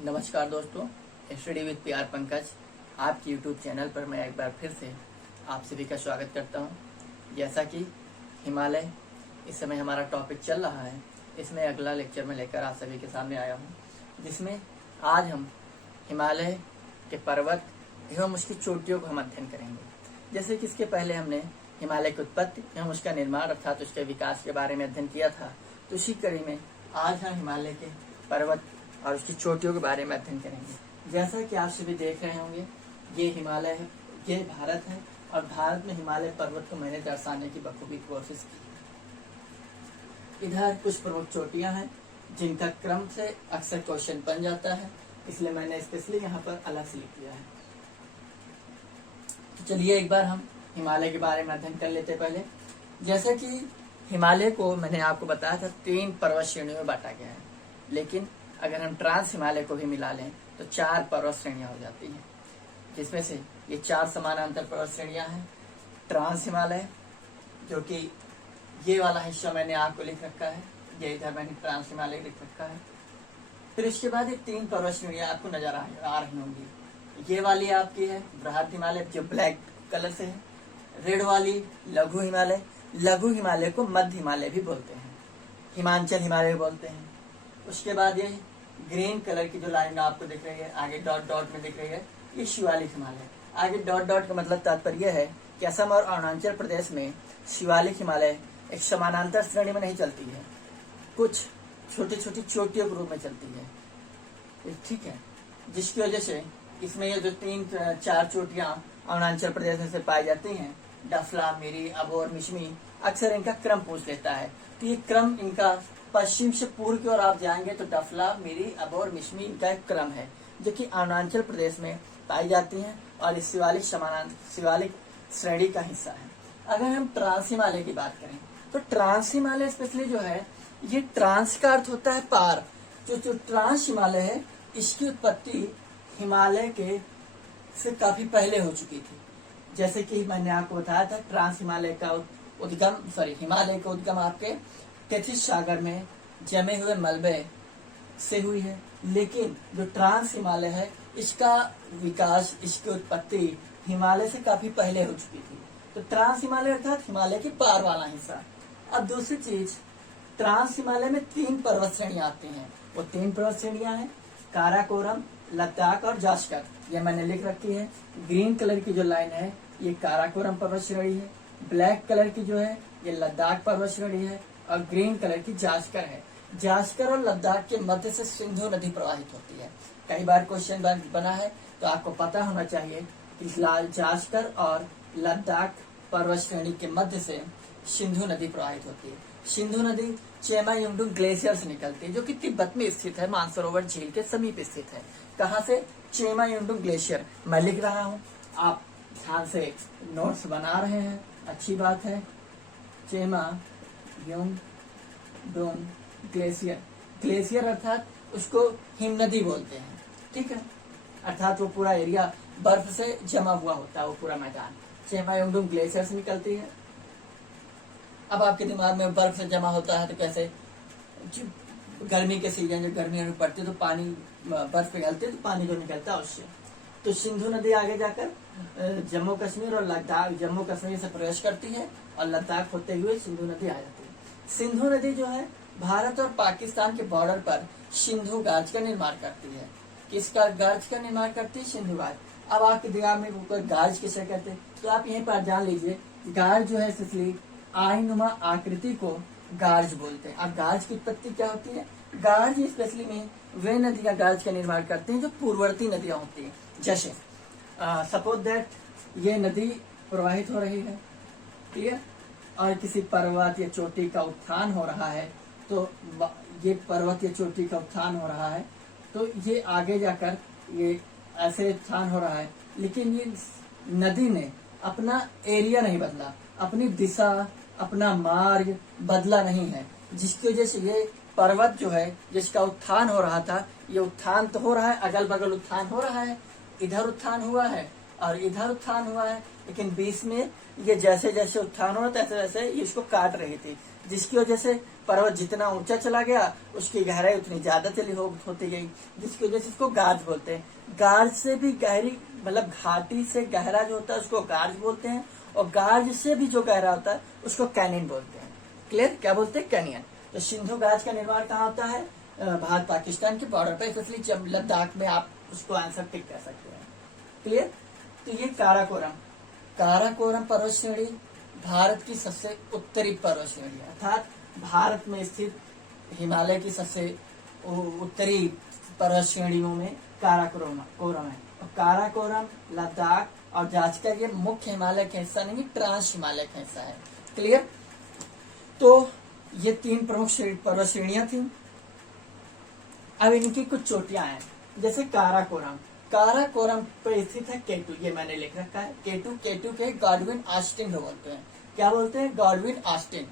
नमस्कार दोस्तों, study with P R Pankaj आपके यूट्यूब चैनल पर मैं एक बार फिर से आप सभी का स्वागत करता हूं। जैसा कि हिमालय इस समय हमारा टॉपिक चल रहा है, इसमें अगला लेक्चर में लेकर आप सभी के सामने आया हूं, जिसमें आज हम हिमालय के पर्वत एवं उसकी चोटियों को हम अध्ययन करेंगे। जैसे कि इसके पहले हमने हिमालय की उत्पत्ति एवं उसका निर्माण अर्थात उसके विकास के बारे में अध्ययन किया था, तो इसी कड़ी में आज हम हिमालय के पर्वत और उसकी चोटियों के बारे में अध्ययन करेंगे। जैसा कि आप सभी देख रहे होंगे, ये हिमालय है, ये भारत है और भारत में हिमालय पर्वत को मैंने दर्शाने की बखूबी कोशिश की। इधर कुछ प्रमुख चोटियां हैं जिनका क्रम से अक्सर क्वेश्चन बन जाता है, इसलिए मैंने स्पेशली यहाँ पर अलग से लिख दिया है। तो चलिए एक बार हम हिमालय के बारे में अध्ययन कर लेते। पहले जैसे कि हिमालय को मैंने आपको बताया था 3 पर्वत श्रेणियों में बांटा गया है, लेकिन अगर हम ट्रांस हिमालय को भी मिला लें तो 4 पर्वत श्रेणियां हो जाती हैं, जिसमें से ये 4 समानांतर पर्वत श्रेणियां हैं। ट्रांस हिमालय, जो कि ये वाला हिस्सा मैंने आपको लिख रखा है, ये इधर मैंने ट्रांस हिमालय लिख रखा है। फिर इसके बाद ये 3 पर्वत श्रेणियां आपको नजर आ रही होंगी। ये वाली आपकी है बृहद हिमालय, जो ब्लैक कलर से है। रेड वाली लघु हिमालय, लघु हिमालय को मध्य हिमालय भी बोलते हैं, हिमाचल हिमालय बोलते हैं। उसके बाद ये ग्रीन कलर की जो लाइन आपको दिख रही है, आगे डॉट डॉट में दिख रही है, ये शिवालिक हिमालय। आगे डॉट डॉट का मतलब तात्पर्य है कि असम और अरुणाचल प्रदेश में शिवालिक हिमालय एक समानांतर श्रेणी में नहीं चलती है, कुछ छोटी छोटी चोटियों के रूप में चलती है, ठीक है। जिसकी वजह से इसमें ये जो 3-4 चोटियां अरुणाचल प्रदेश में से पाई जाती हैं, डफला, मिरी, अबोर, मिश्मी, अक्सर इनका क्रम पूछ लेता है। तो ये क्रम इनका पश्चिम से पूर्व की ओर आप जाएंगे तो डफला, मिरी, अबोर, मिश्मी इनका एक क्रम है, जो कि अरुणाचल प्रदेश में पाई जाती हैं और इस शिवालिक श्रेणी का हिस्सा है। अगर हम ट्रांस हिमालय की बात करें तो ट्रांस हिमालय स्पेशली जो है, ये ट्रांस का अर्थ होता है पार। जो ट्रांस हिमालय है, इसकी उत्पत्ति हिमालय के से काफी पहले हो चुकी थी। जैसे कि मैंने आपको बताया था, ट्रांस हिमालय का हिमालय का उद्गम आपके कैथिस सागर में जमे हुए मलबे से हुई है, लेकिन जो ट्रांस हिमालय है, इसका विकास, इसकी उत्पत्ति हिमालय से काफी पहले हो चुकी थी। तो ट्रांस हिमालय अर्थात हिमालय के पार वाला हिस्सा। अब दूसरी चीज, ट्रांस हिमालय में 3 पर्वत श्रेणियां आती हैं। वो 3 पर्वत श्रेणियां हैं काराकोरम, लद्दाख और जास्कर। ये मैंने लिख रखी है। ग्रीन कलर की जो लाइन है, ये काराकोरम पर्वत श्रेणी है। ब्लैक कलर की जो है, ये लद्दाख पर्वत श्रेणी है और ग्रीन कलर की जास्कर है। जास्कर और लद्दाख के मध्य से सिंधु नदी प्रवाहित होती है। कई बार क्वेश्चन बना है, तो आपको पता होना चाहिए कि जास्कर और लद्दाख पर्वत श्रेणी के मध्य से सिंधु नदी प्रवाहित होती है। सिंधु नदी चेमा युंगडुंग ग्लेशियर से निकलती है, जो कि तिब्बत में स्थित है, मानसरोवर झील के समीप स्थित है। कहाँ से? चेमा युंगडुंग ग्लेशियर। मैं लिख रहा हूँ, आप ध्यान से नोट्स बना रहे हैं, अच्छी बात है। चेमा युंगडुंग ग्लेशियर, ग्लेशियर अर्थात उसको हिम नदी बोलते हैं, ठीक है। अर्थात वो पूरा एरिया बर्फ से जमा हुआ होता है, वो पूरा मैदान चेमा युंगडुंग ग्लेशियर से निकलती है। अब आपके दिमाग में बर्फ से जमा होता है तो कैसे? गर्मी के सीजन, जब गर्मी में पड़ती है तो पानी, बर्फ पिघलती है तो पानी जो निकलता है उससे। तो सिंधु नदी आगे जाकर जम्मू कश्मीर और लद्दाख, जम्मू कश्मीर से प्रवेश करती है और लद्दाख होते हुए सिंधु नदी आ जाती है। सिंधु नदी जो है, भारत और पाकिस्तान के बॉर्डर पर सिंधु गाज का निर्माण करती है। किसका गाज का निर्माण करती है? सिंधु गाज। अब आपके दिमाग में गाज किसे कहते हैं, तो आप यहीं पर जान लीजिए, गाज जो है इसलिए आईनुमा आकृति को गाज बोलते हैं। अब गाज की उत्पत्ति क्या होती है? गाज स्पेशली में वे नदियां गाज का निर्माण करती हैं जो पूर्ववर्ती नदियां होती हैं। जैसे सपोज दैट ये नदी प्रवाहित हो रही है, क्लियर, और किसी पर्वत या चोटी का उत्थान हो रहा है, तो ये पर्वत या चोटी का उत्थान हो रहा है, तो ये आगे जाकर ये ऐसे उत्थान हो रहा है, लेकिन ये नदी ने अपना एरिया नहीं बदला, अपनी दिशा, अपना मार्ग बदला नहीं है, जिसकी वजह से ये पर्वत जो है, जिसका उत्थान हो रहा था, ये उत्थान तो हो रहा है, अगल बगल उत्थान हो रहा है, इधर उत्थान हुआ है और इधर उत्थान हुआ है, लेकिन बीच में ये जैसे जैसे उत्थान हो रहा था, तैसे तैसे ये इसको काट रही थी, जिसकी वजह से पर्वत जितना ऊंचा चला गया उसकी गहराई उतनी ज्यादा होती गई, जिसकी वजह से इसको गार्ज बोलते हैं। गार्ज से भी गहरी मतलब घाटी से गहरा जो होता है उसको गार्ज बोलते हैं, और गार्ज से भी जो गहरा होता है उसको कैनियन बोलते हैं। क्लियर? क्या बोलते हैं? कैनियन। तो सिंधु गार्ज का निर्माण कहाँ होता है? भारत पाकिस्तान के बॉर्डर पर, स्पेशली लद्दाख में आप उसको आंसर टिक कर सकते हैं। क्लियर? तो ये काराकोरम, काराकोरम पर्वत श्रेणी भारत की सबसे उत्तरी पर्वत श्रेणी, अर्थात भारत में स्थित हिमालय की सबसे उत्तरी पर्वत श्रेणियों में काराकोरम है। और काराकोरम लद्दाख और जांचकर ये मुख्य हिमालय का हिस्सा नहीं, ट्रांस हिमालय का हिस्सा है। क्लियर? तो ये 3 प्रमुख पर्वत श्रेणियां थी। अब इनकी कुछ चोटियां हैं, जैसे काराकोरम। काराकोरम पर स्थित है केटू, ये मैंने लिख रखा है केटू। केटू के गॉडविन ऑस्टिन बोलते हैं। क्या बोलते हैं? Godwin Austen.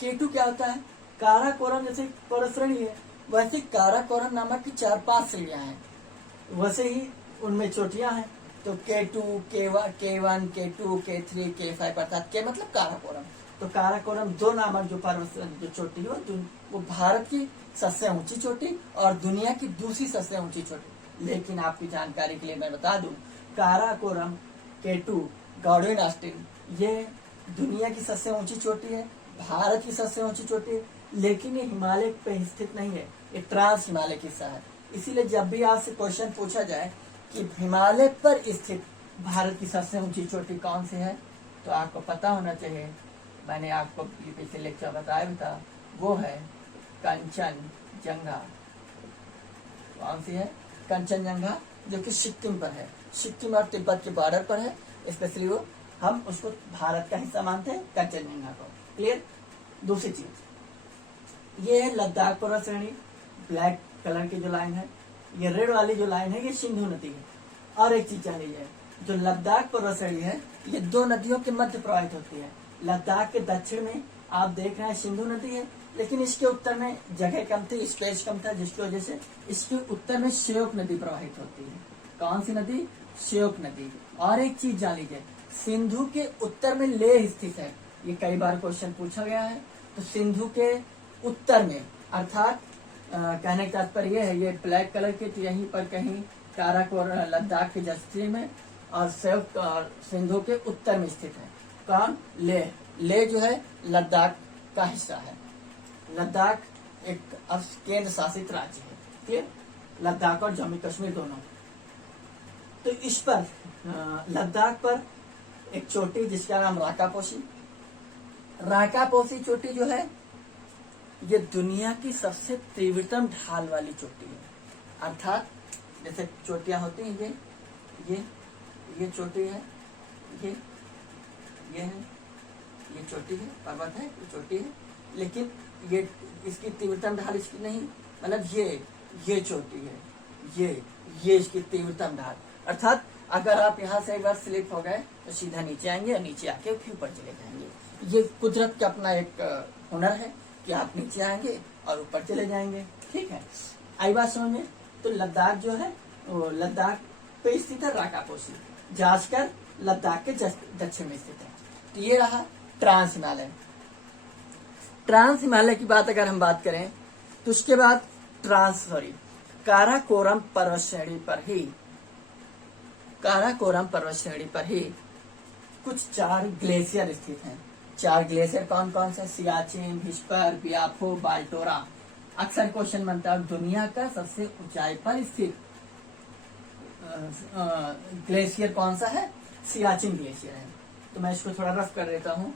केटू क्या होता है? काराकोरम जैसे पर्वत श्रेणी है, वैसे काराकोरम नामक की 4-5 श्रेणियां हैं, वैसे ही उनमें चोटियां हैं। तो K2, K1, K2, K3, K5, अर्थात के मतलब काराकोरम। तो काराकोरम 2 नामक जो पर्वत जो चोटी है वो भारत की सबसे ऊंची चोटी और दुनिया की दूसरी सबसे ऊंची चोटी। लेकिन आपकी जानकारी के लिए मैं बता दूं, काराकोरम K2 गॉडविन ऑस्टिन ये दुनिया की सबसे ऊंची चोटी है, भारत की सबसे ऊंची चोटी है, लेकिन ये हिमालय पे स्थित नहीं है, ये ट्रांस हिमालय की हिस्सा है। इसीलिए जब भी आपसे क्वेश्चन पूछा जाए कि हिमालय पर स्थित भारत की सबसे ऊंची चोटी कौन सी है, तो आपको पता होना चाहिए, मैंने आपको पिछले लेक्चर बताया भी था, वो है कंचनजंगा। कौन सी है? कंचनजंगा, जो कि सिक्किम पर है, सिक्किम और तिब्बत के बॉर्डर पर है। स्पेशली वो हम उसको भारत का हिस्सा मानते हैं, कंचनजंगा को। क्लियर? दूसरी चीज ये है लद्दाख पर्वत श्रेणी, ब्लैक कलर की जो लाइन है, ये रेड वाली जो लाइन है ये सिंधु नदी है। और एक चीज जान लीजिए, जो लद्दाख पर्वत श्रेणी है ये 2 नदियों के मध्य प्रवाहित होती है। लद्दाख के दक्षिण में आप देख रहे हैं सिंधु नदी है, लेकिन इसके उत्तर में जगह कम थी, स्पेस कम था, जिसकी वजह से इसके उत्तर में श्योक नदी प्रवाहित होती है। कौन सी नदी? श्योक नदी। और एक चीज जान लीजिए, सिंधु के उत्तर में लेह स्थित है, ये कई बार क्वेश्चन पूछा गया है। तो सिंधु के उत्तर में, अर्थात कहने का तात्पर्य है, ये ब्लैक कलर के यहीं पर कहीं काराकोरम लद्दाख के जस्ती में और सिंधु के उत्तर में स्थित है। कौन? लेह। लेह जो है लद्दाख का हिस्सा है। लद्दाख एक अब केंद्र शासित राज्य है। ठीक? लद्दाख और जम्मू कश्मीर दोनों। तो इस पर लद्दाख पर एक चोटी जिसका नाम राकापोशी, राकापोशी चोटी जो है ये दुनिया की सबसे तीव्रतम ढाल वाली चोटी है। अर्थात जैसे चोटियां होती हैं, ये चोटी है, ये है, ये चोटी है, पर्वत है, ये चोटी है, लेकिन ये इसकी तीव्रतम ढाल इसकी नहीं, मतलब ये चोटी है, ये इसकी तीव्रतम ढाल। अर्थात अगर आप यहाँ से एक बार स्लिप हो गए तो सीधा नीचे आएंगे और नीचे आके फिर ऊपर चले जाएंगे। ये कुदरत का अपना एक हुनर है कि आप नीचे आएंगे और ऊपर चले जाएंगे। ठीक है, आई बात समझ में? तो लद्दाख जो है वो लद्दाख पे स्थित है राकापोशी, जांचकर लद्दाख के दक्षिण में स्थित है। तो ये रहा ट्रांस हिमालय। ट्रांस हिमालय की बात अगर हम बात करें तो उसके बाद काराकोरम पर्वत श्रेणी पर ही कुछ 4 ग्लेशियर स्थित हैं। 4 ग्लेशियर कौन कौन से? सियाचिन, व्हिस्पर, बियाफो, बाल्टोरा। अक्सर क्वेश्चन बनता है दुनिया का सबसे ऊंचाई पर स्थित ग्लेशियर कौन सा है? सियाचिन ग्लेशियर है। तो मैं इसको थोड़ा रफ कर देता हूँ,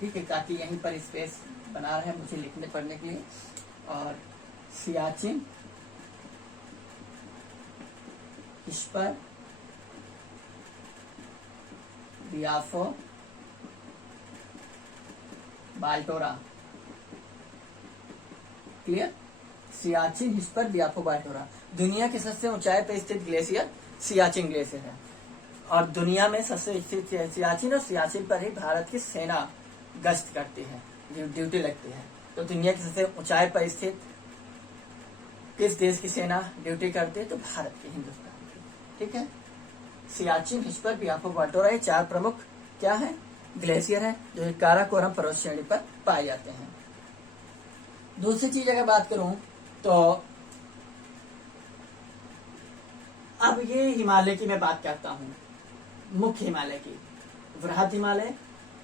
ठीक है, ताकि यहीं पर स्पेस बना रहे मुझे लिखने पढ़ने के लिए। और सियाचिन, व्हिस्पर, बियाफो, बाल्टोरा। क्लियर? सियाचिन, व्हिस्पर, बियाफो, बाल्टोरा। दुनिया की सबसे ऊंचाई पर स्थित ग्लेशियर सियाचिन ग्लेशियर है, और दुनिया में सबसे स्थित सियाचिन, और सियाचिन पर ही भारत की सेना गश्त करती है, ड्यूटी लगती है। तो दुनिया की सबसे ऊंचाई पर स्थित किस देश की सेना ड्यूटी करती है? तो भारत की, हिंदुस्तान की। ठीक है, सियाचिन, व्हिस्पर, बियाफो, बाल्टोरा, ये 4 प्रमुख क्या है? ग्लेशियर है, जो काराकोरम पर्वत श्रेणी पर पाए जाते हैं। दूसरी चीज अगर बात करूं तो अब ये हिमालय की मैं बात करता हूँ, मुख्य हिमालय की, वृहद हिमालय,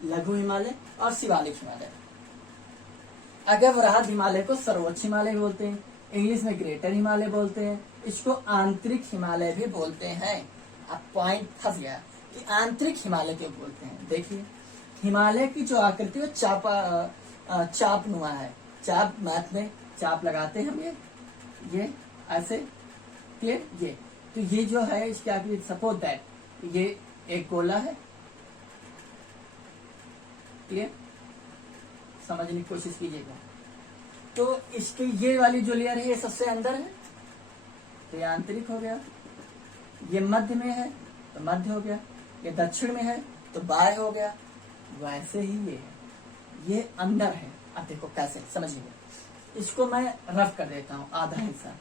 लघु हिमालय और शिवालिक हिमालय। अगर वृहद हिमालय को सर्वोच्च हिमालय बोलते हैं, इंग्लिश में ग्रेटर हिमालय बोलते हैं, इसको आंतरिक हिमालय भी बोलते हैं। अब पॉइंट फंस गया कि आंतरिक हिमालय क्यों बोलते हैं। देखिए, हिमालय की जो आकृति है चाप नुमा है। चाप, मैथ में चाप लगाते हैं हम, ये ऐसे, क्लियर। ये तो ये जो है इसकी आकृति, सपोज दैट ये एक गोला है, क्लियर, समझने की कोशिश कीजिएगा। तो इसकी ये वाली जो लेयर है ये सबसे अंदर है, तो ये आंतरिक हो गया। ये मध्य में है तो मध्य हो गया, ये दक्षिण में है तो बाह्य हो गया। वैसे ही ये है, ये अंदर है। अब देखो कैसे समझिएगा, इसको मैं रफ कर देता हूं, आधा हिस्सा।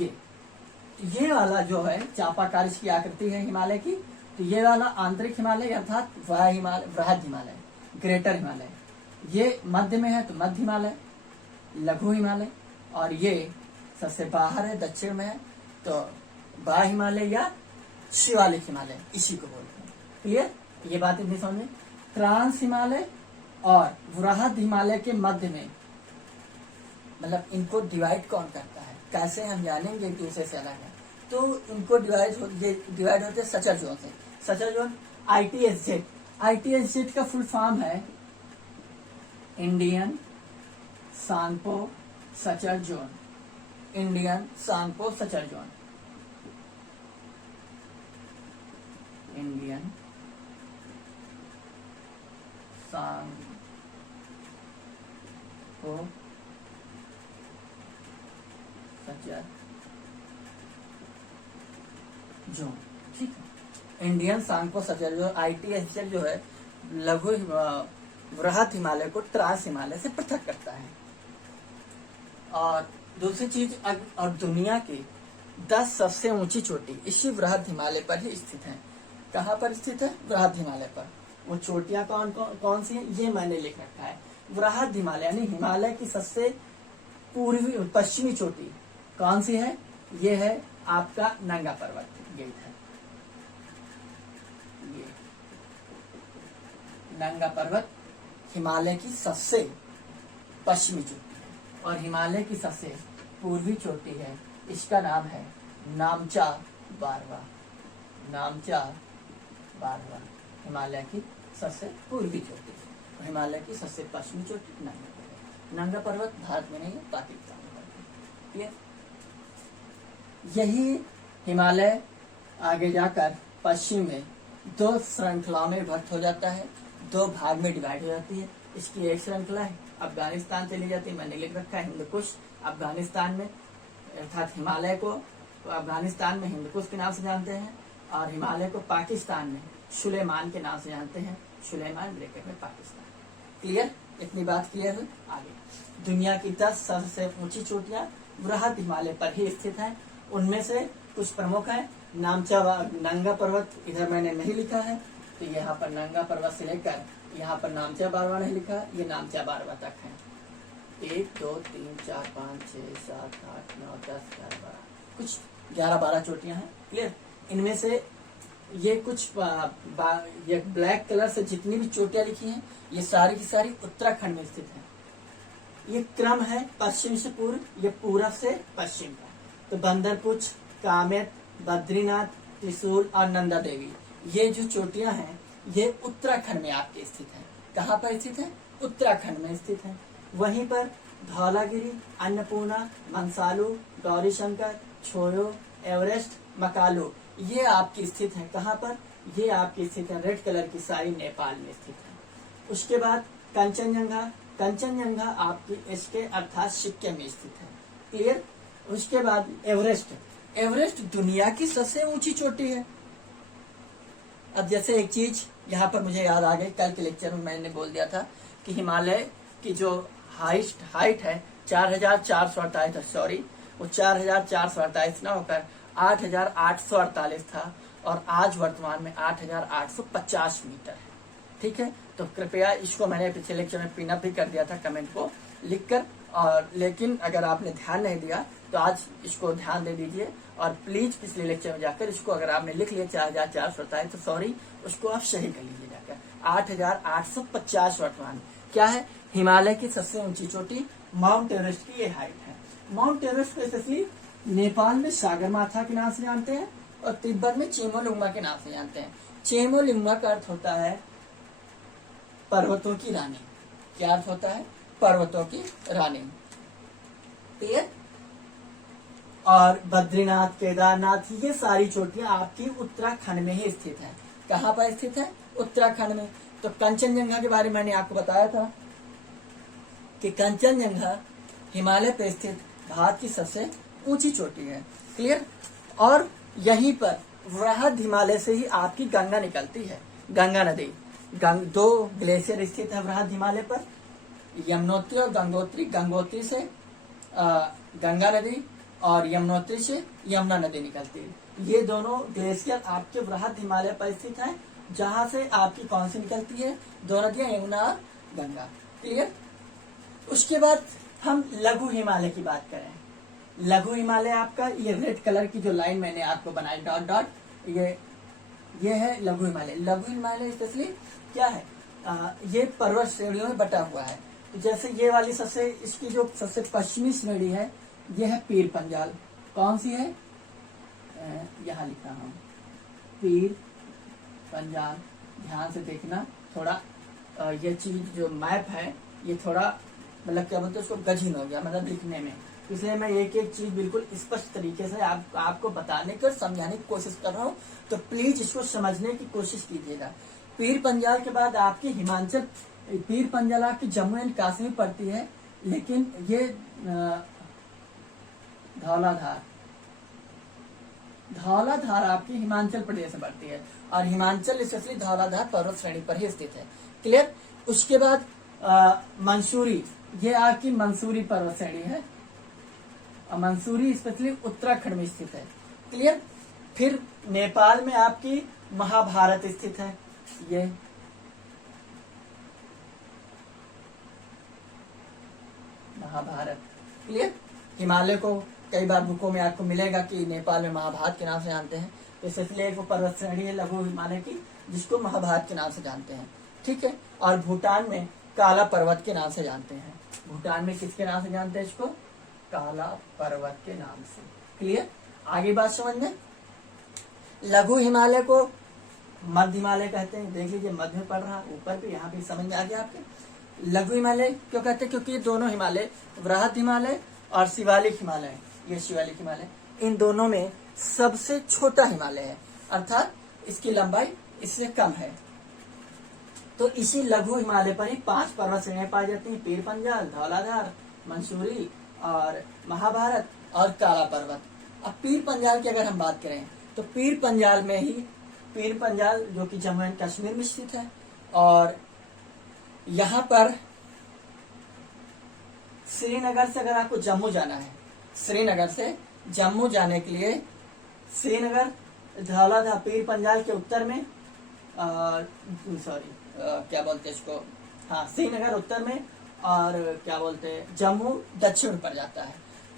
ये वाला जो है चापाकार इसकी आकृति है हिमालय की, तो ये वाला आंतरिक हिमालय अर्थात वृहद हिमालय, ग्रेटर हिमालय। ये मध्य में है तो मध्य हिमालय, लघु हिमालय, और ये सबसे बाहर है, दक्षिण में है तो बाह्य हिमालय या शिवालिक हिमालय, इसी को बोलते हैं। क्लियर, ये बात इतनी समझ में। ट्रांस हिमालय और वृहद हिमालय के मध्य में, मतलब इनको डिवाइड कौन करता है, कैसे हम जानेंगे एक दूसरे से अलग है। तो इनको डिवाइड होते हैं सचर जोन से। सचर जोन ITSZ, ITSZ का फुल फॉर्म है Indian Tsangpo suture zone, Indian Tsangpo suture zone, Indian Tsangpo suture zone, ठीक है। Indian Tsangpo suture zone, ITSZ जो है लघु वृहद हिमालय को ट्रांस हिमालय से पृथक करता है। और दूसरी चीज, और दुनिया की 10 सबसे ऊंची चोटी इसी वृहद हिमालय पर ही स्थित है। कहाँ पर स्थित है? वृहद हिमालय पर। वो चोटियां कौन सी हैं ये मैंने लिख रखा है। वृहद हिमालय यानी हिमालय की सबसे पूर्वी पश्चिमी चोटी कौन सी है? ये है आपका नंगा पर्वत, गेट है ये नंगा पर्वत, हिमालय की सबसे पश्चिमी चोटी है। और हिमालय की सबसे पूर्वी चोटी है, इसका नाम है नामचा बारवा। नामचा बारवा हिमालय की सबसे पूर्वी चोटी है। हिमालय की सबसे पश्चिमी चोटी नंगा पर्वत। नंगा पर्वत भारत में नहीं है, पाकिस्तान में। क्लियर? यही हिमालय आगे जाकर पश्चिम में 2 श्रृंखलाओं में विभक्त हो जाता है, 2 भाग में डिवाइड हो जाती है। इसकी एक श्रृंखला है अफगानिस्तान चली जाती है, मैंने लिख रखा है हिंदकुश। अफगानिस्तान में अर्थात हिमालय को अफगानिस्तान में हिंदकुश के नाम से जानते हैं, और हिमालय को पाकिस्तान में सुलेमान के नाम से जानते हैं। सुलेमान ब्रैकेट में पाकिस्तान। क्लियर? इतनी बात क्लियर है। आगे दुनिया की 10 सबसे ऊंची चोटियां वृहद हिमालय पर ही स्थित हैं। उनमें से कुछ प्रमुख है। नंगा पर्वत इधर मैंने नहीं लिखा है, तो यहाँ पर नंगा पर्वत से लेकर यहाँ पर नामचा बारवा नहीं लिखा, ये नामचा बारवा तक है। 1 2 3 4 5 6 7 8 9 10 11 12, कुछ 11-12 चोटियां हैं। क्लियर? इनमें से ये कुछ ये ब्लैक कलर से जितनी भी चोटियां लिखी हैं, ये सारी की सारी उत्तराखंड में स्थित है। ये क्रम है पश्चिम से पूर्व, ये पूरब से पश्चिम का। तो बंदरपुछ, कामेत, बद्रीनाथ, त्रिशूल और नंदा देवी, ये जो चोटियां हैं ये उत्तराखंड में आपके स्थित है। कहाँ पर स्थित है? उत्तराखंड में स्थित है। वहीं पर धौलागिरी, अन्नपूर्णा, मंसालू, गौरी शंकर, छोयो, एवरेस्ट, मकालू, ये आपकी स्थित है। कहाँ पर? ये आपकी स्थित है रेड कलर की सारी नेपाल में स्थित है। उसके बाद कंचनजंगा, कंचनजंगा आपकी इसके अर्थात सिक्किम में स्थित है। क्लियर? उसके बाद एवरेस्ट, एवरेस्ट दुनिया की सबसे ऊंची चोटी है। अब जैसे एक चीज यहाँ पर मुझे याद आ गई, कल के लेक्चर में मैंने बोल दिया था कि हिमालय की जो हाइट है 4,448, सॉरी वो 4,448 ना होकर 8,848 था, और आज वर्तमान में 8,850 मीटर है। ठीक है, तो कृपया इसको मैंने पिछले लेक्चर में पिन अप भी कर दिया था कमेंट को लिखकर, और लेकिन अगर आपने ध्यान नहीं दिया तो आज इसको ध्यान दे दीजिए। और प्लीज पिछले लेक्चर में जाकर इसको अगर आपने लिख लिया 4447 तो सॉरी, उसको आप सही कर लीजिए जाकर। 8850 वर्तमान क्या है, हिमालय की सबसे ऊंची चोटी माउंट एवरेस्ट की ये हाइट है। माउंट एवरेस्ट को स्पेशली नेपाल में सागरमाथा के नाम से जानते हैं और तिब्बत में चेमोलिंगमा के नाम से जानते हैं। चेमोलिंगमा का अर्थ होता है पर्वतों की रानी। क्या अर्थ होता है, पर्वतों की रानी। क्लियर। और बद्रीनाथ, केदारनाथ, ये सारी चोटियां आपकी उत्तराखंड में ही स्थित है। कहाँ पर स्थित है, उत्तराखंड में। तो कंचनजंगा के बारे में मैंने आपको बताया था कि कंचनजंगा हिमालय पर स्थित भारत की सबसे ऊंची चोटी है। क्लियर। और यहीं पर वृहद हिमालय से ही आपकी गंगा निकलती है, गंगा नदी। दो ग्लेशियर स्थित है वृहद हिमालय पर, यमुनोत्री और गंगोत्री। गंगोत्री से गंगा नदी और यमुनोत्री से यमुना नदी निकलती है। ये दोनों ग्लेशियर आपके वृहद हिमालय पर स्थित है, जहां से आपकी कौन सी निकलती है, दो नदियां, यमुना और गंगा। क्लियर। उसके बाद हम लघु हिमालय की बात करें। लघु हिमालय आपका ये रेड कलर की जो लाइन मैंने आपको बनाई डॉट डॉट, ये है लघु हिमालय। लघु हिमालय स्पेशली क्या है, ये पर्वत श्रेणियों में बटा हुआ है। तो जैसे ये वाली सबसे, इसकी जो सबसे पश्चिमी श्रेणी है ये है पीर पंजाल। कौन सी है, यहाँ लिखा हूं, पीर पंजाल। ध्यान से देखना थोड़ा, ये चीज जो मैप है ये थोड़ा मतलब क्या बोलते हैं उसको गजीन हो गया मतलब दिखने में, इसलिए मैं एक एक चीज बिल्कुल स्पष्ट तरीके से आपको बताने की और समझाने की कोशिश कर रहा हूँ। तो प्लीज इसको समझने की कोशिश कीजिएगा। पीर पंजाल के बाद आपकी हिमाचल, पीर पंजाल आपकी जम्मू एंड कश्मीर पड़ती है, लेकिन ये धौलाधार आपकी हिमाचल प्रदेश में पड़ती है और हिमाचल स्पेशली धौलाधार पर्वत श्रेणी पर ही स्थित है। क्लियर। उसके बाद मंसूरी, ये आपकी मंसूरी पर्वत श्रेणी है और मंसूरी स्पेशली उत्तराखंड में स्थित है। क्लियर। फिर नेपाल में आपकी महाभारत स्थित है, ये महाभारत। क्लियर। हिमालय को कई बार बुकों में आपको मिलेगा कि नेपाल में महाभारत के नाम से जानते हैं, तो इसलिए एक वो पर्वत श्रेणी है लघु हिमालय की जिसको महाभारत के नाम से जानते हैं। ठीक है। और भूटान में काला पर्वत के नाम से जानते हैं। भूटान में किसके नाम से जानते हैं इसको, काला पर्वत के नाम से। क्लियर। आगे बात समझ में। लघु हिमालय को मध्य हिमालय कहते हैं, देख लीजिए मध्य में पड़ रहा, ऊपर भी, यहाँ भी समझ में आ गया आपके। लघु हिमालय क्यों कहते हैं, क्योंकि ये दोनों हिमालय, वृहद हिमालय और शिवालिक हिमालय, ये शिवालिक हिमालय, इन दोनों में सबसे छोटा हिमालय है, अर्थात इसकी लंबाई इससे कम है। तो इसी लघु हिमालय पर ही 5 पर्वत श्रेणियां पाई जाती हैं, पीर पंजाल, धौलाधार, मंसूरी और महाभारत और काला पर्वत। अब पीर पंजाल की अगर हम बात करें तो पीर पंजाल में ही, पीर पंजाल जो कि जम्मू एंड कश्मीर में स्थित है, और यहाँ पर श्रीनगर से अगर आपको जम्मू जाना है, श्रीनगर से जम्मू जाने के लिए श्रीनगर, धौलाधार, पीर पंजाल के उत्तर में, क्या बोलते हैं इसको, हाँ श्रीनगर उत्तर में, और क्या बोलते हैं जम्मू दक्षिण पर जाता है।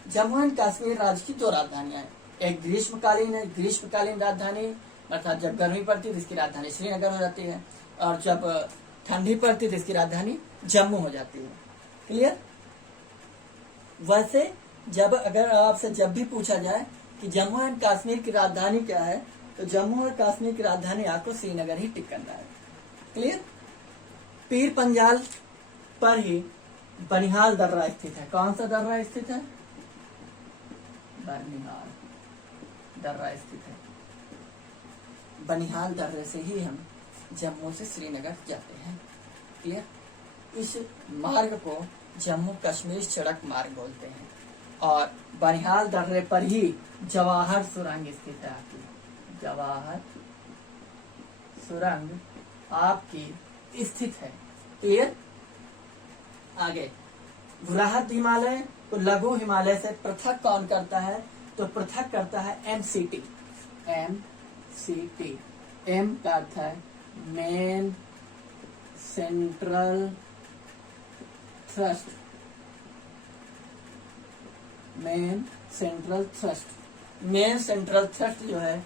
जम्मू एंड कश्मीर राज्य की 2 राजधानियां हैं, एक ग्रीष्मकालीन है, ग्रीष्मकालीन राजधानी अर्थात जब गर्मी पड़ती है तो इसकी राजधानी श्रीनगर हो जाती है, और जब ठंडी पड़ती है तो इसकी राजधानी जम्मू हो जाती है। क्लियर। वैसे जब अगर आपसे जब भी पूछा जाए कि जम्मू एंड कश्मीर की राजधानी क्या है, तो जम्मू और कश्मीर की राजधानी आपको श्रीनगर ही टिक करना है। क्लियर। पीर पंजाल पर ही बनिहाल दर्रा स्थित है। कौन सा दर्रा स्थित है, बनिहाल दर्रा स्थित है। बनिहाल दर्रे से ही हम जम्मू से श्रीनगर जाते हैं। क्लियर। इस मार्ग को जम्मू कश्मीर सड़क मार्ग बोलते हैं, और बनिहाल दर्रे पर ही जवाहर सुरंग स्थित है। आपकी जवाहर सुरंग आपकी स्थित है। क्लियर। आगे वृहद हिमालय को लघु हिमालय से पृथक कौन करता है, तो पृथक करता है एमसीटी। एमसीटी, एम का अर्थ है main central thrust, main central thrust. Main central thrust जो है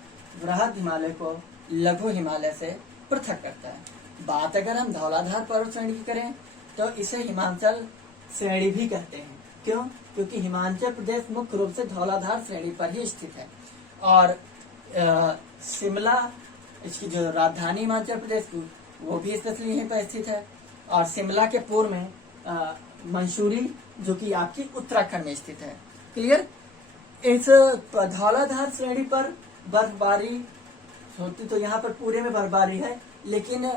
बृहद हिमालय को लघु हिमालय से पृथक करता है। बात अगर हम धौलाधार पर्वत श्रेणी की करें तो इसे हिमाचल श्रेणी भी कहते हैं। क्यों? क्योंकि हिमाचल प्रदेश मुख्य रूप से धौलाधार श्रेणी पर ही स्थित है और शिमला, इसकी जो राजधानी हिमाचल प्रदेश की, वो भी स्पेशली यहीं पर स्थित है। और शिमला के पूर्व में मंसूरी जो कि आपकी उत्तराखंड में स्थित है। क्लियर? इस धौलाधार श्रेणी पर बर्फबारी होती तो यहाँ पर पूरे में बर्फबारी है, लेकिन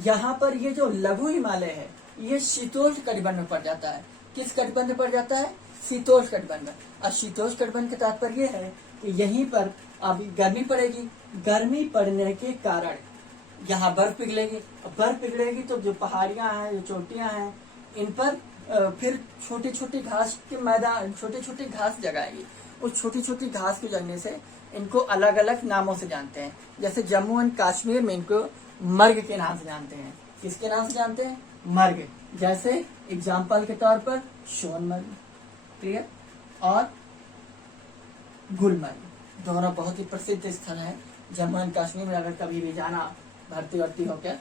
यहाँ पर ये जो लघु हिमालय है ये शीतोष्ण कटिबंध में पड़ जाता है। किस कटिबंध में पड़ जाता है? शीतोष्ण कटिबंध। और शीतोष्ण कटिबंध का तात्पर्य है कि यहीं पर अभी गर्मी पड़ेगी, गर्मी पड़ने के कारण यहाँ बर्फ पिघलेगी। बर्फ पिघलेगी तो जो पहाड़ियां हैं, जो चोटियां हैं, इन पर फिर छोटे छोटे घास के मैदान, छोटे छोटे घास जगाएगी। उस छोटी छोटी घास के जगने से इनको अलग अलग नामों से जानते हैं। जैसे जम्मू एंड कश्मीर में इनको मर्ग के नाम से जानते हैं। किसके नाम से जानते हैं? मर्ग। जैसे एग्जाम्पल के तौर पर सोनमर्ग, क्लियर, और गुलमर्ग, दोनों बहुत ही प्रसिद्ध स्थल हैं जम्मू एंड कश्मीर में। अगर कभी भी जाना भर्ती वर्ती होकर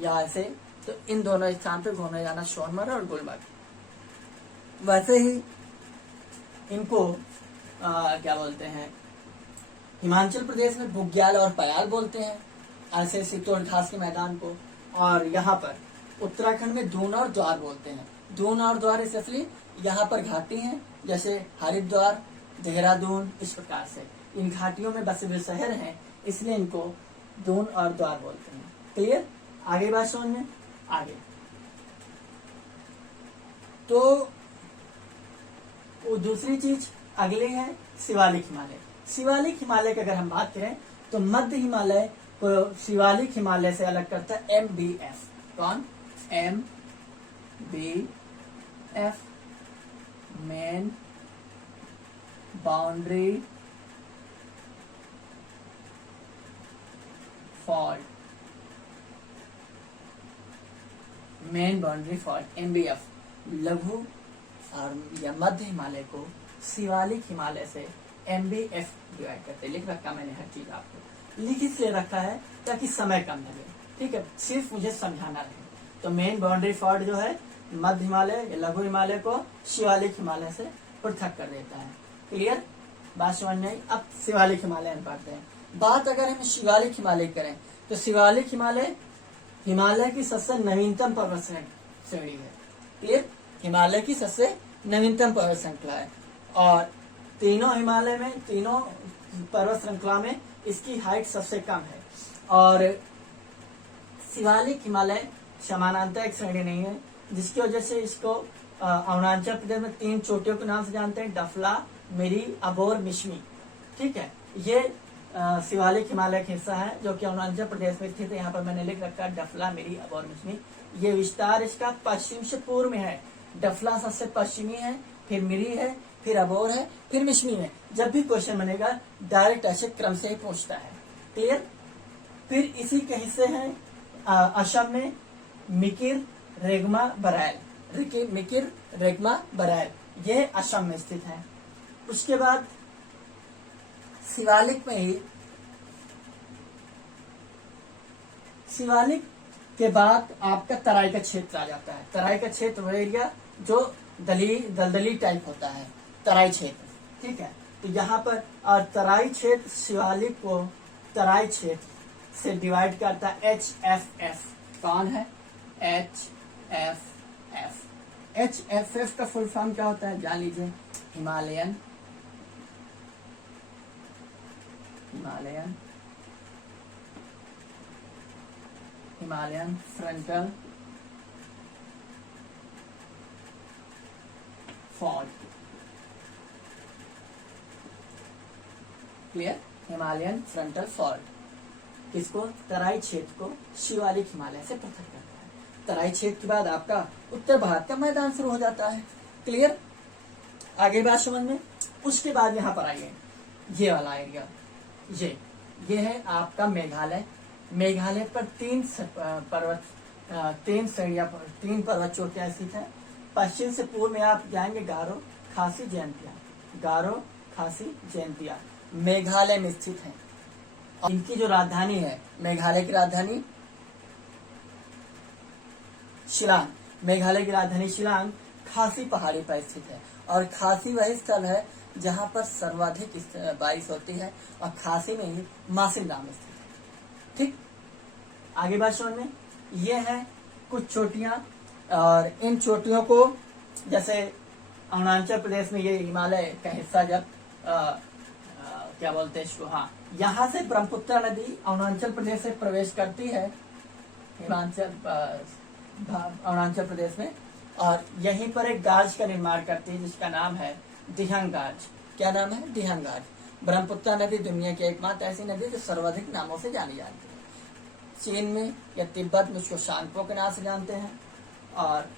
या ऐसे, तो इन दोनों स्थान पे घूमने जाना, सोनमर्ग और गुलमर्ग। वैसे ही इनको क्या बोलते हैं, हिमाचल प्रदेश में बुग्याल और पयाल बोलते हैं ऐसे शीतोष्ण घास के मैदान को। और यहाँ पर उत्तराखंड में दून और द्वार बोलते हैं। दून और द्वार इसलिए यहाँ पर घाटी हैं, जैसे हरिद्वार, देहरादून, इस प्रकार से इन घाटियों में बसे हुए शहर हैं, इसलिए इनको दून और द्वार बोलते हैं। क्लियर? आगे बात समझ में? आगे तो दूसरी चीज अगले है शिवालिक हिमालय। शिवालिक हिमालय की अगर हम बात करें तो मध्य हिमालय को शिवालिक हिमालय से अलग करता है MBF। कौन? MBF, main boundary fault. Main boundary fault MBF लघु और या मध्य हिमालय को शिवालिक हिमालय से MBF डिवाइड करते। लिख रखा मैंने हर चीज आपको, लिख इसलिए रखा है ताकि समय कम लगे। ठीक है, सिर्फ मुझे समझाना रहे। तो मेन बाउंड्री फॉल्ट जो है मध्य हिमालय या लघु हिमालय को शिवालिक हिमालय से पृथक कर देता है। क्लियर? बात समझ में आई? अब शिवालिक हिमालय हम पढ़ते हैं। बात अगर हम शिवालिक हिमालय करें तो शिवालिक हिमालय हिमालय की सबसे नवीनतम पर्वत श्रेणी है। क्लियर? हिमालय की सबसे नवीनतम पर्वत श्रृंखला है और तीनों हिमालय में, तीनों पर्वत श्रृंखला में इसकी हाइट सबसे कम है। और शिवालिक हिमालय समानांतर एक श्रेणी नहीं है, जिसकी वजह से इसको अरुणाचल प्रदेश में 3 चोटियों के नाम से जानते हैं, डफला, मिरी, अबोर, मिश्मी। ठीक है, ये शिवालिक हिमालय का हिस्सा है जो कि अरुणाचल प्रदेश में स्थित है। यहाँ पर मैंने लिख रखा है डफला, मिरी, अबोर, मिश्मी। ये विस्तार इसका पश्चिम से पूर्व में है। डफला सबसे पश्चिमी है, फिर मिरी है, फिर अबोर है, फिर मिश्मी है। जब भी क्वेश्चन बनेगा डायरेक्ट ऐसे क्रम से ही पूछता है। क्लियर? फिर इसी के हिस्से हैं असम में मिकिर, रेगमा, बरायल। मिकिर, रेगमा, बरायल, ये असम में स्थित है। उसके बाद शिवालिक में ही, शिवालिक के बाद आपका तराई का क्षेत्र आ जाता है। तराई का क्षेत्र वो एरिया जो दलदली टाइप होता है, तराई क्षेत्र। ठीक है, तो यहाँ पर और तराई क्षेत्र शिवालिक को तराई क्षेत्र से डिवाइड करता है HFF। कौन है? HFF। HFF का फुल फॉर्म क्या होता है जान लीजिए, Himalayan frontal fault. Clear? Himalayan frontal fault किसको? तराई क्षेत्र को शिवालिक हिमालय से पृथक करता है। तराई क्षेत्र के बाद आपका उत्तर भारत का मैदान शुरू हो जाता है। क्लियर? आगे बात समझ में? उसके बाद यहाँ पर आइए, ये वाला एरिया, ये है आपका मेघालय। मेघालय पर 3 पर्वत तीन श्रेणियां, तीन पर्वत चोटियां स्थित है। पश्चिम से पूर्व में आप जाएंगे गारो, खासी, जयंतिया। गारो, खासी, जयंतिया मेघालय में स्थित है। और इनकी जो राजधानी है, मेघालय की राजधानी शिलांग, मेघालय की राजधानी शिलांग खासी पहाड़ी पर स्थित है। और खासी वही स्थल है जहां पर सर्वाधिक बारिश होती है, और खासी में ही मासिनराम स्थित है। ठीक, आगे बात समझ में। ये है कुछ चोटियां, और इन चोटियों को जैसे अरुणाचल प्रदेश में ये हिमालय का हिस्सा जब क्या बोलते हैं इसको, हाँ, यहाँ से ब्रह्मपुत्र नदी अरुणाचल प्रदेश से प्रवेश करती है अरुणाचल प्रदेश में, और यहीं पर एक गाज का निर्माण करती है जिसका नाम है दिहंग गाज। क्या नाम है? दिहंग गाज। ब्रह्मपुत्र नदी दुनिया की एकमात्र ऐसी नदी जो सर्वाधिक नामों से जानी जाती है। चीन में या तिब्बत में उसको शांगपो के नाम से जानते हैं, और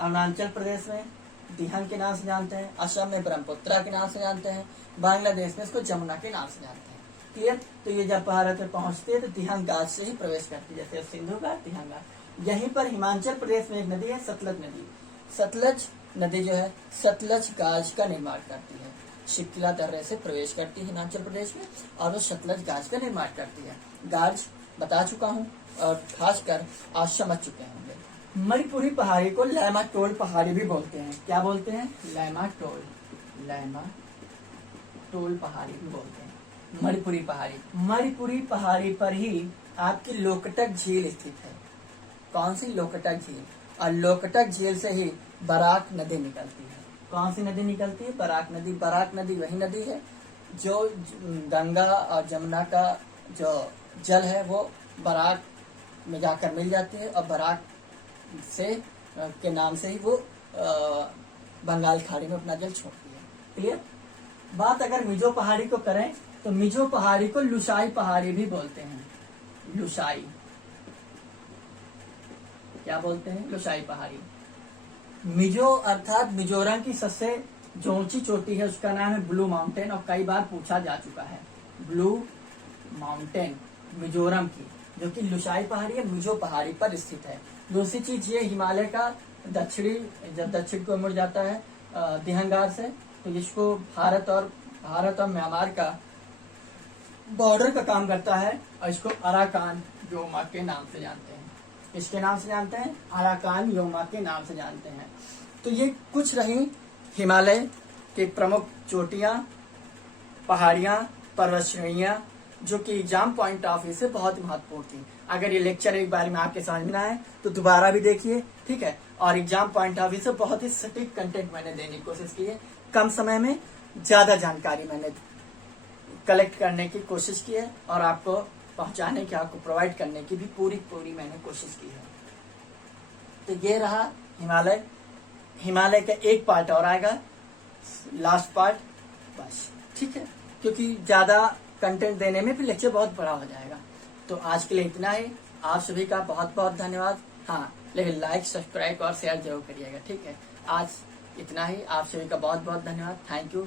अरुणाचल प्रदेश में दिहंग के नाम से जानते हैं, असम में ब्रह्मपुत्र के नाम से जानते हैं, बांग्लादेश में इसको जमुना के नाम से जानते हैं। क्लियर? तो ये जब भारत में पहुंचती है तो दिहंग गाज से ही प्रवेश करती है, जैसे सिंधु गाज, दिहंग गाज। यहीं पर हिमाचल प्रदेश में एक नदी है सतलज नदी। सतलज नदी जो है सतलज गाज का निर्माण करती है, शिप्किला दर्रे से प्रवेश करती है हिमाचल प्रदेश में, और वो सतलज गाज का निर्माण करती है। गाज बता चुका हूँ, और खासकर आज समझ चुके होंगे। मणिपुरी पहाड़ी को लैमाटोल पहाड़ी भी बोलते हैं। क्या बोलते हैं? लैमाटोल, लैमाटोल पहाड़ी भी बोलते हैं। मणिपुरी पहाड़ी, मणिपुरी पहाड़ी पर ही आपकी लोकटक झील स्थित है। कौन सी? लोकटक झील। और लोकटक झील से ही बराक नदी निकलती है। कौन सी नदी निकलती है? बराक नदी। बराक नदी वही नदी है जो गंगा और जमुना का जो जल है वो बराक में जाकर मिल जाती है, और बराक से के नाम से ही वो बंगाल खाड़ी में अपना जल छोड़ती है। क्लियर? बात अगर मिजो पहाड़ी को करें तो मिजो पहाड़ी को लुसाई पहाड़ी भी बोलते हैं। लुसाई, क्या बोलते हैं? लुसाई पहाड़ी। मिजो अर्थात मिजोरम की सबसे जो ऊंची चोटी है उसका नाम है ब्लू माउंटेन, और कई बार पूछा जा चुका है। ब्लू माउंटेन मिजोरम की, जो कि लुसाई पहाड़ी है, मिजो पहाड़ी पर स्थित है। दूसरी चीज ये हिमालय का दक्षिणी, जब दक्षिण को मुड़ जाता है दिहंगार से, तो इसको भारत और म्यांमार का बॉर्डर का काम करता है, और इसको अराकान योमा के नाम से जानते हैं। इसके नाम से जानते हैं, अराकान योमा के नाम से जानते हैं। तो ये कुछ रही हिमालय के प्रमुख चोटियां, पहाड़ियां, पर्वत श्रेणियां, जो कि एग्जाम पॉइंट ऑफ व्यू से बहुत ही महत्वपूर्ण थी। अगर ये लेक्चर एक बार में आपके समझ में आए तो दोबारा भी देखिए, ठीक है। और एग्जाम पॉइंट ऑफ व्यू से बहुत ही सटीक कंटेंट मैंने देने की कोशिश की है। कम समय में ज्यादा जानकारी मैंने कलेक्ट करने की कोशिश की है, और आपको पहुंचाने की, आपको प्रोवाइड करने की भी पूरी मैंने कोशिश की है। तो ये रहा हिमालय। हिमालय का एक पार्ट और आएगा, लास्ट पार्ट, बस, ठीक है, क्योंकि ज्यादा कंटेंट देने में फिर लेक्चर बहुत बड़ा हो जाएगा। तो आज के लिए इतना ही। आप सभी का बहुत बहुत धन्यवाद। हाँ, लेकिन लाइक, सब्सक्राइब और शेयर जरूर करिएगा, ठीक है। आज इतना ही। आप सभी का बहुत बहुत धन्यवाद। Thank you.